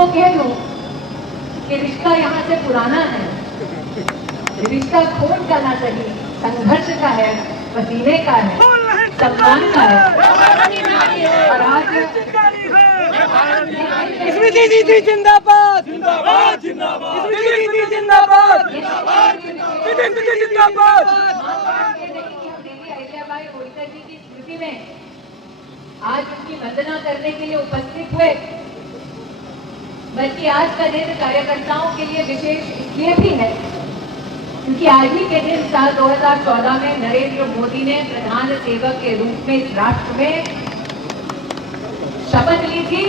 उनको कह दूं कि रिश्ता यहाँ से पुराना है, रिश्ता खोट जाना चाहिए, संघर्ष का है, पसीने का है, सम्मान का है। और आज स्मृति दीदी जिंदाबाद, जिंदाबाद, जिंदाबाद, स्मृति दीदी जिंदाबाद, जिंदाबाद, स्मृति जिंदाबाद। अहिल्याबाई होलकर जी की स्मृति में आज उनकी वंदना करने के लिए उपस्थित हुए, बल्कि आज का दिन कार्यकर्ताओं के लिए विशेष इसलिए भी है क्योंकि आज ही के दिन साल 2014 में नरेंद्र मोदी ने प्रधान सेवक के रूप में इस राष्ट्र में शपथ ली थी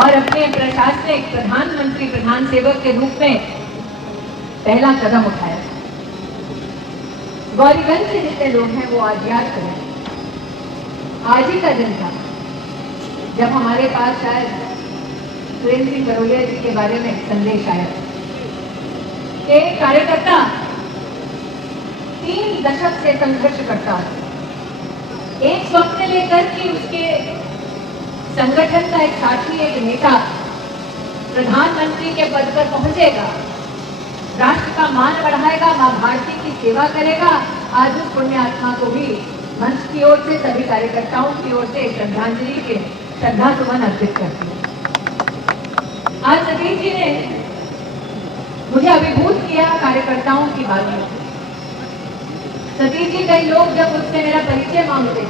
और अपने प्रशासनिक प्रधानमंत्री प्रधान सेवक के रूप में पहला कदम उठाया। गौरीगंज से जितने लोग हैं वो आज याद करें, आज ही का दिन था जब हमारे पास शायद सुरेंद्र सिंह बरोलिया जी के बारे में संदेश आया। एक कार्यकर्ता 3 दशक से संघर्ष करता है, एक स्वप्न लेकर कि उसके संगठन का एक साथी, एक नेता प्रधानमंत्री के पद पर पहुंचेगा, राष्ट्र का मान बढ़ाएगा, मां भारती की सेवा करेगा। आज उस पुण्य आत्मा को भी मंच की ओर से, सभी कार्यकर्ताओं की ओर से श्रद्धांजलि के श्रद्धा सुमन अर्पित करती है। आज सतीश जी ने मुझे अभिभूत किया कार्यकर्ताओं की बातों। सतीश जी, कई लोग जब मुझसे मेरा परिचय मांगते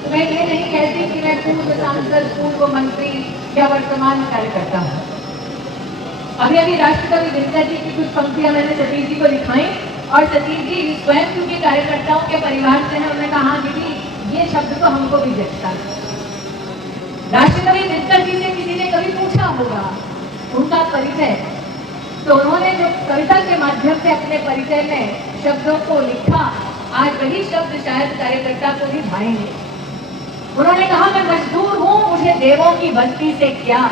तो मैं ये नहीं कहती कि मैं पूर्व सांसद, पूर्व मंत्री या वर्तमान कार्यकर्ता हूँ। अभी अभी राष्ट्रकवि दिनकर जी की कुछ पंक्तियां मैंने सतीश जी को लिखाई और सतीश जी स्वयं क्योंकि कार्यकर्ताओं के परिवार से हैं, उन्होंने कहा दीदी ये शब्द तो हमको भी जचता है। राष्ट्रकवि दिनकर जी से किसी ने कभी पूछा होगा उनका परिचय, तो उन्होंने जो कविता के माध्यम से अपने परिचय में शब्दों को लिखा, आज वही शब्द शायद कार्यकर्ता को भी भाएंगे। उन्होंने कहा मैं मजदूर हूं, मुझे देवों की बस्ती से क्या,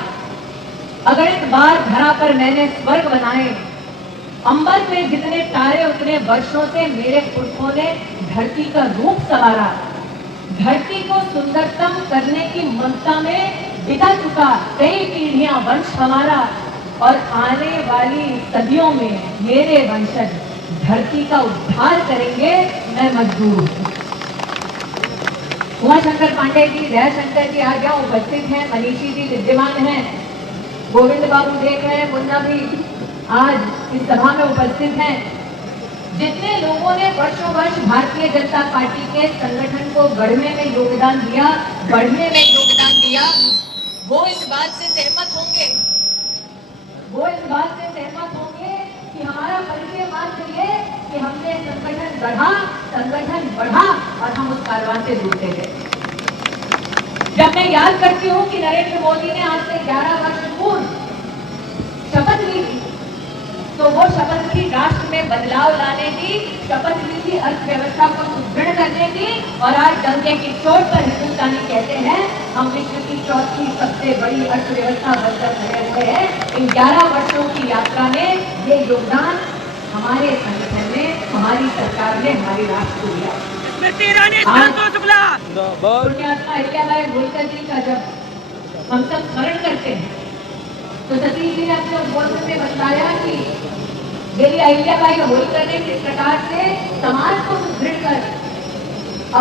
अगणित बार धरा पर मैंने स्वर्ग बनाए, अंबर में जितने तारे उतने वर्षों से मेरे पुरखों ने धरती का रूप संवारा, धरती को सुंदरतम करने की ममता में बिता चुका कई पीढ़ियां वंश हमारा, और आने वाली सदियों में मेरे वंशज धरती का उद्धार करेंगे, मैं मजदूर हूं। उमाशंकर पांडे जी, दयाशंकर जी आज यहाँ उपस्थित हैं, मनीषी जी विद्यमान हैं, गोविंद बाबू देख रहे हैं, मुन्ना भी आज इस सभा में उपस्थित हैं। जितने लोगों ने वर्षों वर्ष भारतीय जनता पार्टी के संगठन को गढ़ने में योगदान दिया, बढ़ने में योगदान दिया, वो इस बात से सहमत होंगे कि हमारा परिचय मात्र ये कि हमने संगठन बढ़ा और हम उस कारवां से जुड़ते गए। जब मैं याद करती हूँ कि नरेंद्र मोदी ने आज से 11 वर्ष पूर्व शपथ ली थी, तो वो शपथ थी राष्ट्र में बदलाव लाने की, शपथ ली थी अर्थव्यवस्था को सुदृढ़ करने की, और आज डंके की चोट पर हिंदुस्तानी कहते हैं हम विश्व की चौथी सबसे बड़ी अर्थव्यवस्था बनकर खड़े हुए हैं। इन 11 वर्षों की यात्रा में ये योगदान हमारे संगठन ने, हमारी सरकार ने, हमारे राष्ट्र को दिया। अहिल्याबाई होलकर जी का जब हम सब स्मरण करते हैं तो सतीश जी ने अपने उद्बोधन में बताया कि देवी अहिल्याबाई होलकर ने किस प्रकार से समाज को सुदृढ़ कर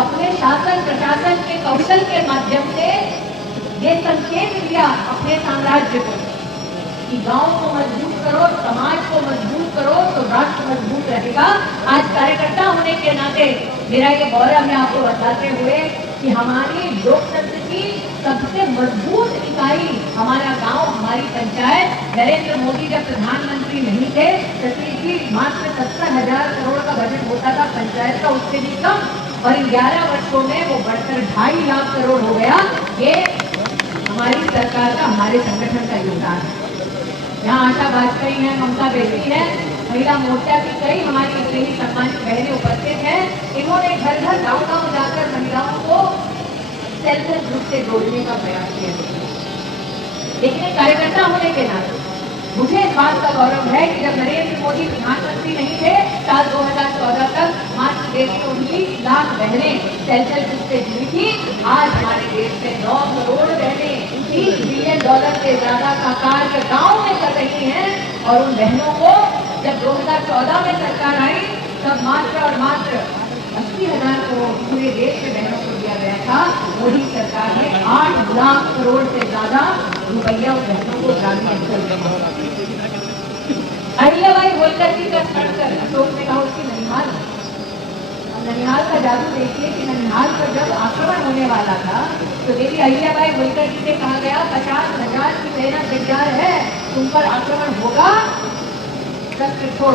अपने शासन प्रशासन के कौशल के माध्यम से ये संकेत दिया अपने साम्राज्य को कि गांव को मजबूत करो, समाज को मजबूत करो तो राष्ट्र मजबूत रहेगा। आज कार्यकर्ता होने के नाते मेरा ये गौरव है आपको बताते हुए कि हमारी लोकतंत्र की सबसे मजबूत इकाई हमारा गांव, हमारी पंचायत। नरेंद्र मोदी जब प्रधानमंत्री नहीं थे, सतीश जी मात्र 70,000 करोड़ का बजट होता था पंचायत का, उससे भी कम, और इन 11 वर्षों में वो बढ़कर 2.5 लाख करोड़ हो गया। ये हमारी सरकार का, हमारे संगठन का योगदान है। यहाँ आशा वाजपेयी है, ममता बेटी है, महिला मोर्चा की कई हमारी इतनी सम्मानित बहनें उपस्थित हैं। इन्होंने घर घर गाँव गाँव जाकर महिलाओं को सेल्फ हेल्प ग्रुप से जोड़ने का प्रयास किया। लेकिन एक कार्यकर्ता होने के नाते मुझे इस बात का गौरव है कि जब नरेंद्र मोदी प्रधानमंत्री नहीं थे, साल 2014 तक मात्र देश में 19 लाख बहनें सेल्फ हेल्प ग्रुप से जुड़ी थी। आज हमारे देश में 9 करोड़ बहनें 30 दौलत से ज्यादा का कार्य गांव में कर रही हैं। और उन बहनों को जब 2014 में सरकार आई तब मात्र और मात्र 80,000 करोड़ पूरे देश में बहनों को दिया गया था। मोदी सरकार ने 8 लाख करोड़ से ज्यादा रुपया उन बहनों को ग्रामीण अंचल में। अहिल्याबाई होलकर जी का स्मरण कर अशोक ने कहा उसकी ननिहाल का जादू देखिए कि ननिहाल पर जब आक्रमण होने वाला था तो देवी अहिल्याबाई होलकर जी से कहा गया 50,000 की सेना तैयार है, तुम पर आक्रमण होगा, शस्त्र छोड़।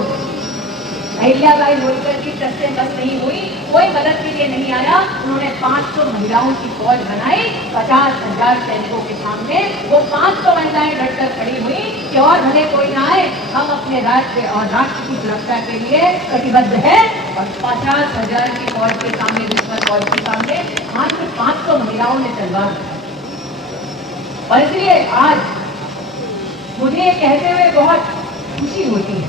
अहिल्याबाई होलकर जी ट्रस्ट से बस नहीं हुई, कोई मदद के लिए नहीं आया। उन्होंने 500 महिलाओं की फौज बनाई 50,000 सैनिकों के सामने। वो 500 महिलाएं डटकर खड़ी हुई कि और भले कोई ना आए, हम अपने राज्य और राष्ट्र की सुरक्षा के लिए कटिबद्ध है। और 50,000 की फौज के सामने, दुश्मन फौज के सामने मात्र 500 महिलाओं ने तलवार उठाई। और इसलिए आज मुझे ये कहते हुए बहुत खुशी होती है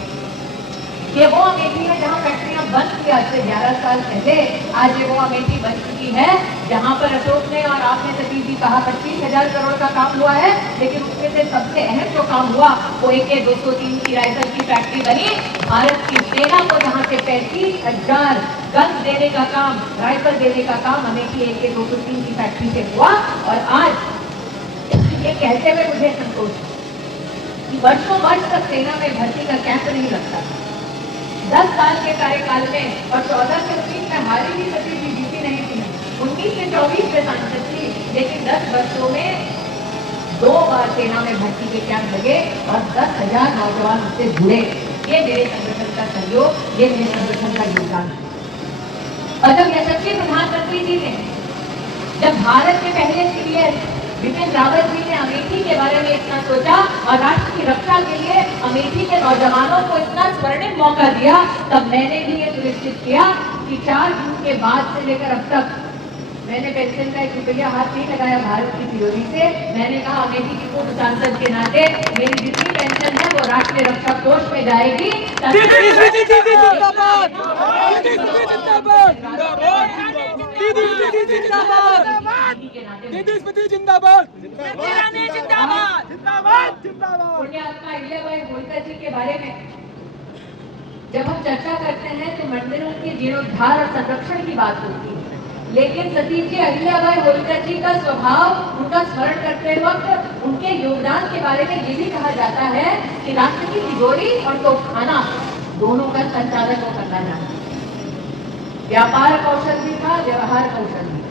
कि वो अमेठी में जहाँ फैक्ट्रियां बंद थी आज से 11 साल पहले, आज ये वो अमेठी बन चुकी है जहाँ पर अशोक ने और आपने सतीश जी कहा 25,000 करोड़ का काम हुआ है। लेकिन उसमें से सबसे अहम जो काम हुआ वो AK-203 की राइफल की फैक्ट्री बनी। भारत की सेना को जहाँ से 35,000 गन देने का काम, राइफल देने का काम अमेठी AK-203 की फैक्ट्री से हुआ। और आज ये कहते हुए मुझे संतोष कि वर्षों वर्ष तक सेना में भर्ती का कैंप नहीं लगता। 10 साल के कार्यकाल में और 14 से 19 में हारी भी सतीश जी जीती नहीं थी, 19 से 24 में सांसद थी, लेकिन 10 वर्षों में 2 बार सेना में भर्ती के कैंप लगे और 10,000 नौजवान उससे जुड़े। ये मेरे संगठन का सहयोग, ये मेरे संगठन का योगदान। और जब यशस्वी प्रधानमंत्री जी ने, जब भारत के पहले सीएम बिपिन रावत जी ने अमेठी के बारे में इतना सोचा और राष्ट्र की रक्षा के लिए अमेठी के नौजवानों को इतना स्वर्णिम मौका दिया, तब मैंने भी ये सुनिश्चित किया कि 4 जून के बाद से लेकर अब तक मैंने पेंशन का 1 रुपया हाथ नहीं लगाया भारत की तिजोरी से। मैंने कहा अमेठी की पूर्व सांसद के नाते मेरी जितनी पेंशन है वो राष्ट्रीय रक्षा कोष में जाएगी। अहिल्याबाई होलकर जी के बारे में जब हम चर्चा करते हैं तो मंदिरों के जीर्णोद्धार और संरक्षण की बात होती है, लेकिन सतीश जी अहिल्याबाई होलकर जी का स्वभाव, उनका स्मरण करते वक्त उनके योगदान के बारे में ये भी कहा जाता है कि राष्ट्र की तिजोरी और तोपखाना दोनों का संचालन वो करना चाहता। व्यापार कौशल भी था, व्यवहार कौशल भी था।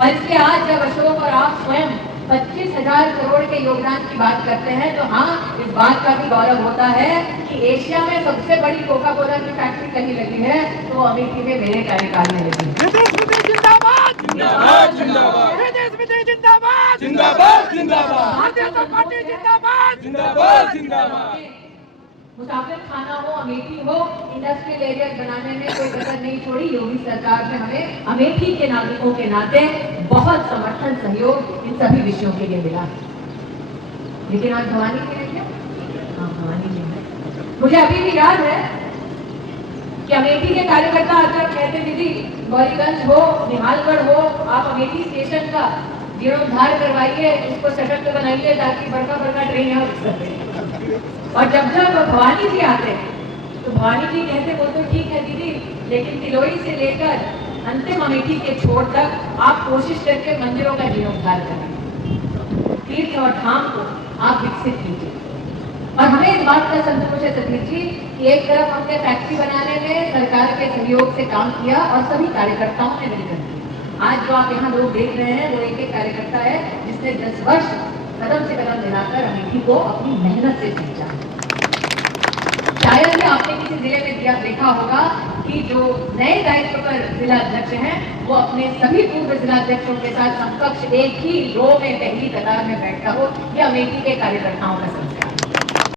और इसलिए आज जब अशोक और आप स्वयं 25,000 करोड़ के योगदान की बात करते हैं तो हाँ, इस बात का भी गौरव होता है कि एशिया में सबसे बड़ी कोका कोला की फैक्ट्री कहीं लगी है तो अमेठी में मेरे कार्यकाल में लगी है। जिंदाबाद जिंदाबाद जिंदाबाद जिंदाबाद जिंदाबाद भारतीय जनता पार्टी जिंदाबाद जिंदाबाद जिंदाबाद। मुसाफिर खाना हो, अमेठी हो, इंडस्ट्रियल एरिया बनाने में कोई कसर नहीं छोड़ी। योगी सरकार ने हमें अमेठी के नागरिकों के नाते बहुत समर्थन, सहयोग इन सभी विषयों के लिए मिला। लेकिन आज भवानी में है क्या? हाँ, भवानी में है। मुझे अभी भी याद है कि अमेठी के कार्यकर्ता आकर कहते दीदी गौरीगंज हो, निहालगढ़ हो, आप अमेठी स्टेशन का जीर्णोद्धार करवाइए, उसको सशक्त बनाइए ताकि बड़का बड़का ट्रेन यहाँ रुक सके। और जब भवानी जी आते हैं तो भवानी जी कहते वो तो ठीक है दीदी, लेकिन तिलोई से लेकर अंतिम अमेठी के छोर तक आप कोशिश करके मंदिरों का जीर्णोद्धार करें, तीर्थ और धाम को आप विकसित कीजिए। और हमें इस बात का संतोष है सतीश जी कि एक तरफ हमने फैक्ट्री बनाने में सरकार के सहयोग से काम किया और सभी कार्यकर्ताओं ने मिलकर किया। आज जो आप यहाँ लोग देख रहे हैं वो एक कार्यकर्ता है जिसने 10 वर्ष कदम से कदम मिलाकर अमेठी को अपनी मेहनत से सींचा। शायद ही आपने किसी जिले में देखा होगा कि जो नए दायित्व पर जिला अध्यक्ष हैं वो अपने सभी पूर्व जिला अध्यक्षों के साथ समकक्ष एक ही रो में पहली कतार में बैठा हो। यह अमेठी के कार्यकर्ताओं का